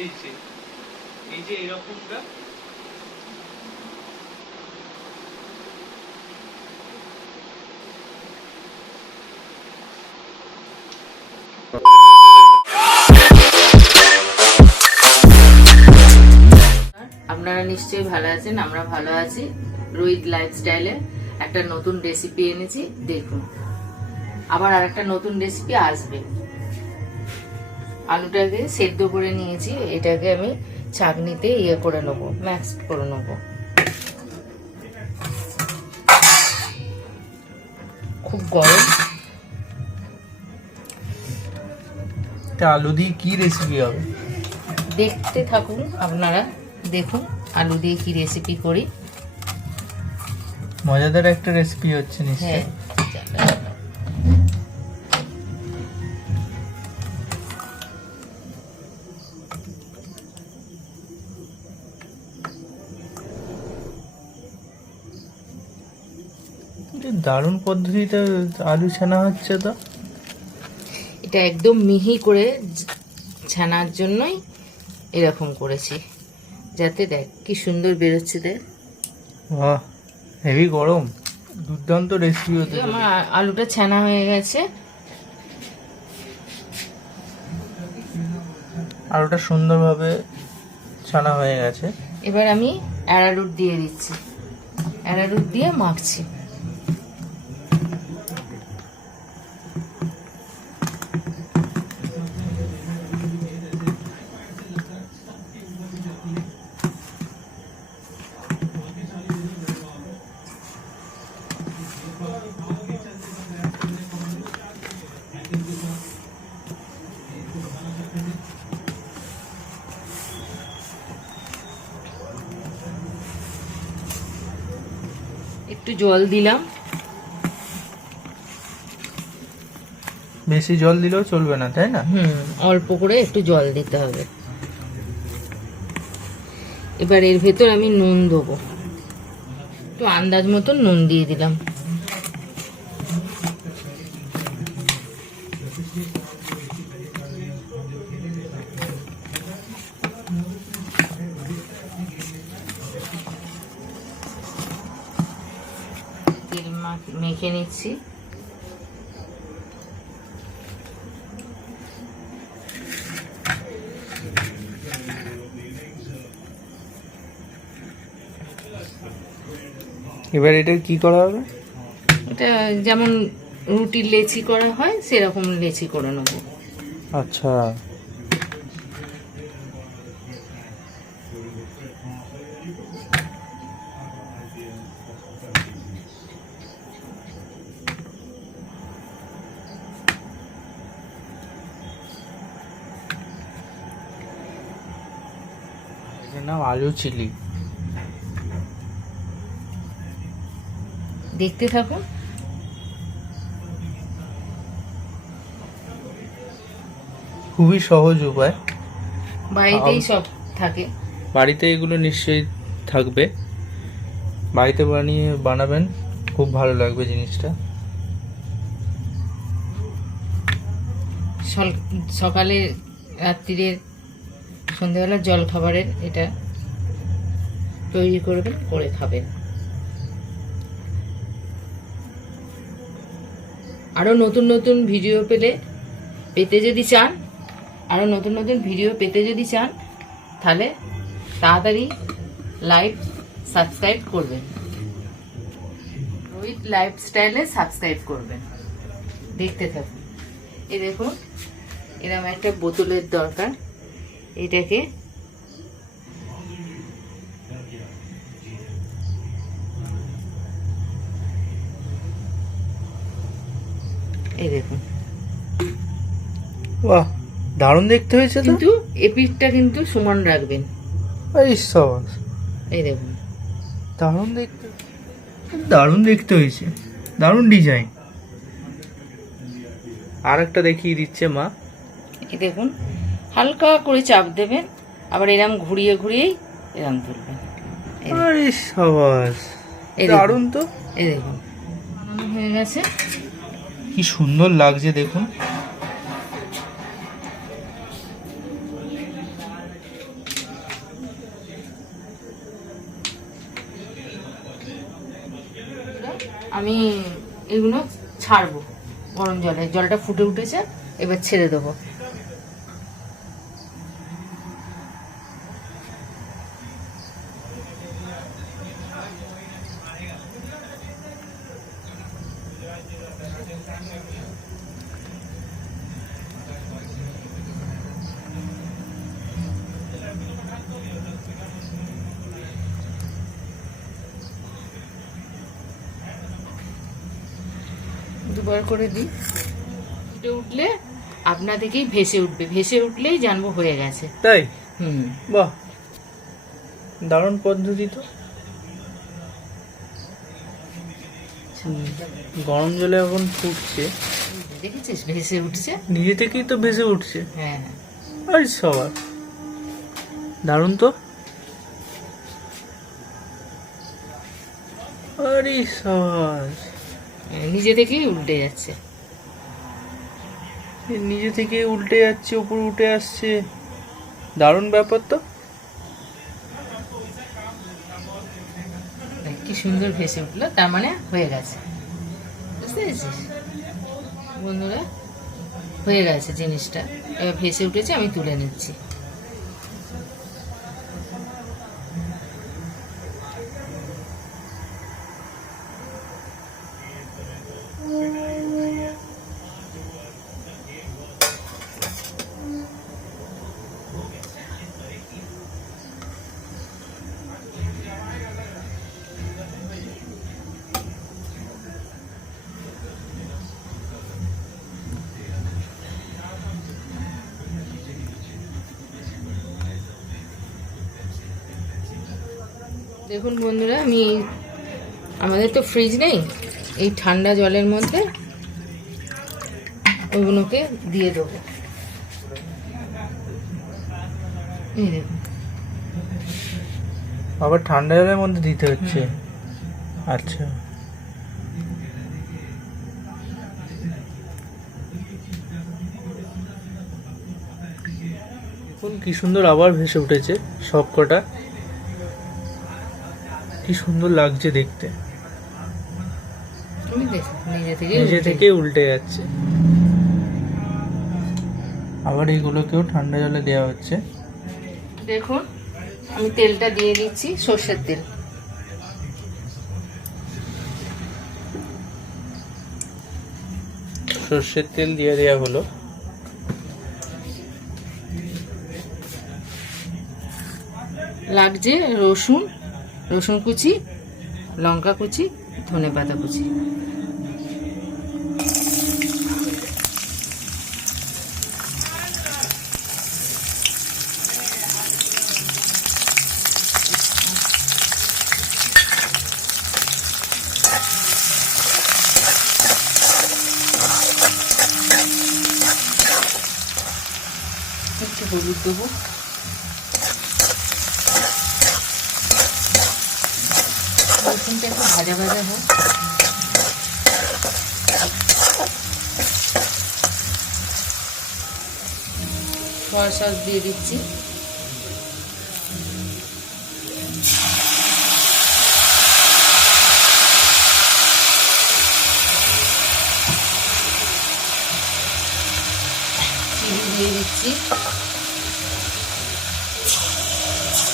হয়েছে, এই যে এরকমটা। আপনারা নিশ্চয়ই ভালো আছেন, আমরা ভালো আছি। রোহিত লাইফস্টাইলে একটা নতুন রেসিপি এনেছি, দেখুন। আবার আরেকটা নতুন রেসিপি আসবে। আলুটাকে সেদ্ধ করে নিয়েছি, এটাকে আমি ছাঁকনিতে করে নেবো, ম্যাক্স করে নেবো। খুব গরম। আলু দিয়ে কি রেসিপি হবে দেখতে থাকুন, আপনারা দেখুন আলু দিয়ে কি রেসিপি করি। মজাদার একটা রেসিপি হচ্ছে নিশ্চয়ই। দারুণ পদ্ধতিতে আলু ছানা হচ্ছে তো। এটা একদম মিহি করে ছানার জন্যই এরকম করেছি, যাতে দেখ কি সুন্দর বেরোচ্ছে। দেখ, বাহ, হেভি গরম, দুর্দান্ত রেসিপি হতে। আমার আলুটা ছানা হয়ে গেছে, আলুটা সুন্দরভাবে ছানা হয়ে গেছে। এবার আমি অ্যারারুট দিয়ে দিচ্ছি, অ্যারারুট দিয়ে মাখছি। একটু জল দিলাম, বেশি জল দিলেও চলবে না, তাই না? অল্প করে একটু জল দিতে হবে। এবার এর ভেতর আমি নুন দেবো, একটু আন্দাজ মতন নুন দিয়ে দিলাম। তেল মেখে নিচ্ছি। এবার এটা কি করা হবে? এটা যেমন রুটির লেচি করা হয় সেরকম লেচি করে নেবো। আচ্ছা, এটার নাম আলু চিলি। দেখতে থাকুন। খুবই সহজ উপায়, বাড়িতেই সব থাকে। বাড়িতে এগুলো নিশ্চয়ই থাকবে, বাড়িতে বানাবেন, খুব ভালো লাগবে জিনিসটা। সকালে, রাত্রিরে, সন্ধ্যাবেলার জল খাবারের এটা তৈরি করবেন, করে খাবেন। আরো নতুন নতুন ভিডিও পেতে যদি চান, আরো নতুন নতুন ভিডিও পেতে যদি চান, তাহলে তাড়াতাড়ি সাবস্ক্রাইব করবেন, রোহিত লাইফস্টাইলে সাবস্ক্রাইব করবেন। দেখতে থাকুন। এই দেখুন, এরকম একটা বোতলের দরকার। এটাকে এই দেখুন, বাহ, দারুণ দেখতে হয়েছে তো। কিন্তু এপিঠটা কিন্তু সমান রাখবেন। এই সস, এই দেখুন, দারুণ দেখতে হয়েছে, দারুণ ডিজাইন। আর একটা দেখিয়ে দিচ্ছে মা। এই দেখুন, হালকা করে চাপ দেবেন, আবার এরম ঘুরিয়ে ঘুরিয়েই এরম তুলবেন। আরে সাবাস, দারুণ তো। এই দেখুন, হয়ে গেছে। কি সুন্দর লাগছে দেখুন। আমি এগুলো ছাড়বো গরম জলে, জলটা ফুটে উঠেছে, এবার ছেড়ে দেবো। দুবার করে দিই, ফুটে উঠলে আপনা থেকেই ভেসে উঠবে, ভেসে উঠলেই জানবো হয়ে গেছে। তাই? হুম। বাহ, দারুণ পদ্ধতি তো। গরম জলে এখন ফুটছে, দেখেছিস ভেসে উঠছে, নিজে থেকেই তো ভেসে উঠছে। হ্যাঁ। আরে সবার দারুণ তো। আরে সবার নিজে থেকেই উল্টে যাচ্ছে। নিজে থেকে উল্টে যাচ্ছে, উপরে উঠে আসছে, দারুণ ব্যাপার তো। কি সুন্দর ভেসে উঠলো, তার মানে হয়ে গেছে। বুঝতে পেরেছিস বন্ধুরা? হয়ে গেছে জিনিসটা, এবার ভেসে উঠেছে, আমি তুলে নিচ্ছি। দেখুন বন্ধুরা, আমি আমাদের তো ফ্রিজ নেই, এই ঠান্ডা জলের মধ্যে ওগুলোকে দিয়ে দেবো। এই দেখুন, আবার ঠান্ডা জলের মধ্যে দিতে হচ্ছে। আচ্ছা, দেখুন কি সুন্দর আবার ভেসে উঠেছে সব কটা, কি সুন্দর লাগছে দেখতে। আমি দেখুন নিজে থেকে উল্টে যাচ্ছে। আবার এইগুলোকেও ঠান্ডা জলে দেওয়া হচ্ছে। দেখুন আমি তেলটা দিয়ে দিচ্ছি, সর্ষের তেল। সর্ষের তেল দিয়ে দেওয়া হলো। লাগছে রসুন, রসুন কুচি, লঙ্কা কুচি, ধনেপাতা কুচি। একটু হলুদ দেবো, রসুনটা একটু ভাজা ভাজা হোক। সয়া সস দিয়ে দিচ্ছি। চিনি দিয়ে দিচ্ছি।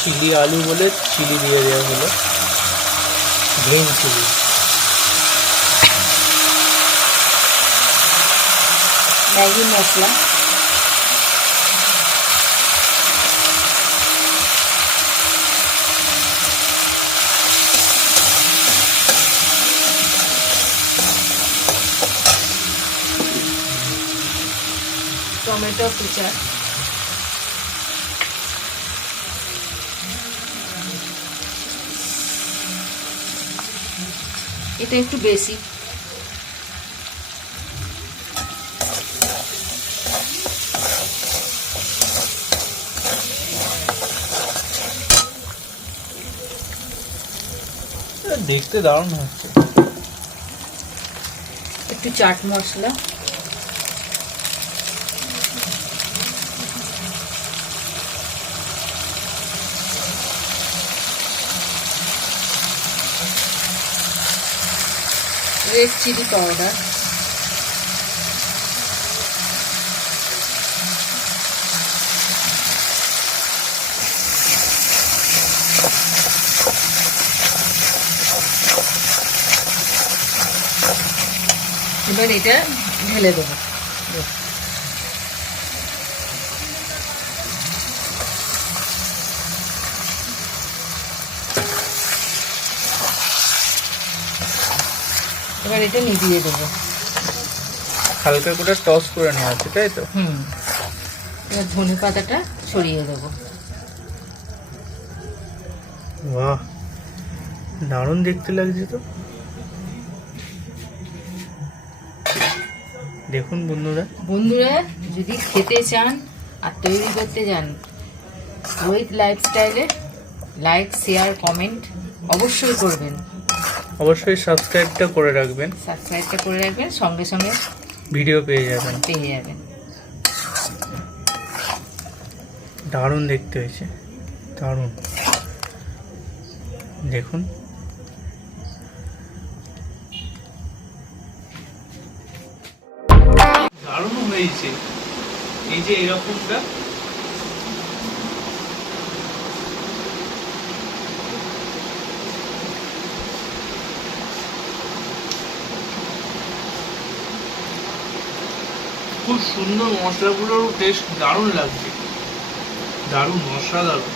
চিলি আলু বলে চিলি দিয়ে দেওয়া হলো, গ্রিন চিলি। ম্যাগি মশলা, টমেটো কুচা, এটা একটু বেশি। দেখতে দারুণ হচ্ছে। একটু chaat masala, red chilli powder, এবার এটা ঢেলে দেবো। এবার এটা মিলিয়ে দেবো। হালকা করে টস করে নেওয়া আছে, তাই তো? এবার ধনে পাতাটা ছড়িয়ে দেবো। বাহ, দারুণ দেখতে লাগছে তো। দেখুন বন্ধুরা যদি খেতে চান আর তৈরি করতে চান রোহিত লাইফস্টাইলে লাইক, শেয়ার, কমেন্ট অবশ্যই করবেন। অবশ্যই সাবস্ক্রাইবটা করে রাখবেন। সঙ্গে সঙ্গে ভিডিও পেয়ে যাবেন। দারুণ দেখতে হয়েছে, দারুণ। দেখুন দারুণ হয়েছে। এই যে এরকমটা খুব সুন্দর, মশলাগুলোর টেস্ট দারুণ লাগছে, দারুণ, অসাধারণ।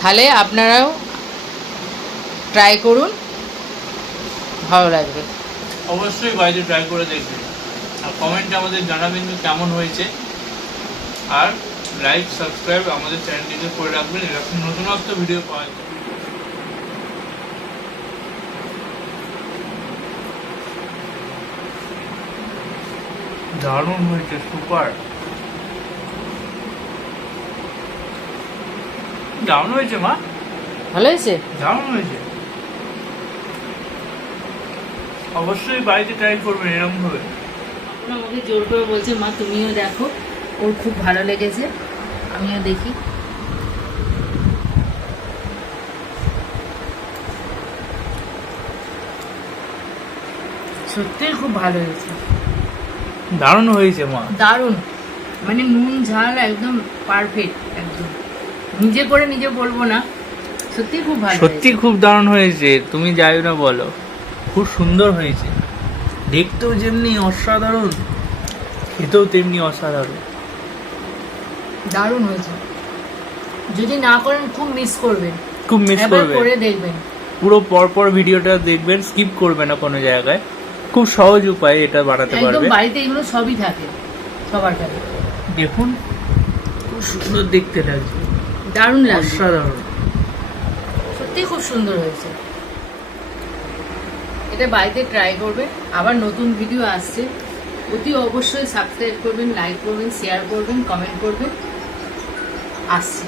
তাহলে আপনারাও ট্রাই করুন, ভালো লাগবে। অবশ্যই বাড়িতে ট্রাই করে দেখবেন আর কমেন্টে আমাদের জানাবেন যে কেমন হয়েছে। আর লাইক, সাবস্ক্রাইব আমাদের চ্যানেলটিকে করে রাখবেন এরকম নতুনত্ব ভিডিও পাওয়ার জন্য। দারুণ হয়েছে, সুপার, দারুণ হয়েছে মা, ভালো হয়েছে, দারুণ হয়েছে। অবশ্যই বাড়িতে ট্রাই করবেন এরকম ভাবে। আমাকে জোর করে বলছে মা তুমিও দেখো, ওর খুব ভালো লেগেছে, আমিও দেখি। সত্যি খুব ভালো হয়েছে, দারুণ হয়েছে মা, দারুণ। মানে নুন ঝাল একদম পারফেক্ট, একদম নিজে করে নিজে বলবো না, সত্যি খুব ভালো, সত্যি খুব দারুণ হয়েছে। তুমি যাই না বলো, খুব সুন্দর হয়েছে, দেখতেও যেমনি অসাধারণ, খেতেও তেমনি অসাধারণ, দারুণ হয়েছে। যদি না করেন খুব মিস করবেন, খুব মিস করবেন। করে দেখবেন, পুরো পরপর ভিডিওটা দেখবেন, স্কিপ করবে না কোনো জায়গায়। খুব সহজ উপায়ে এটা বানাতে একদম পারবে। বাড়িতে এগুলো সবই থাকে সবার কাছে। দেখুন খুব সুন্দর দেখতে লাগছে, দারুণ লাগছে, অসাধারণ, সত্যি খুব সুন্দর হয়েছে। এটা বাড়িতে ট্রাই করবেন। আবার নতুন ভিডিও আসছে, অতি অবশ্যই সাবস্ক্রাইব করবেন, লাইক করবেন, শেয়ার করবেন, কমেন্ট করবেন। আসছে।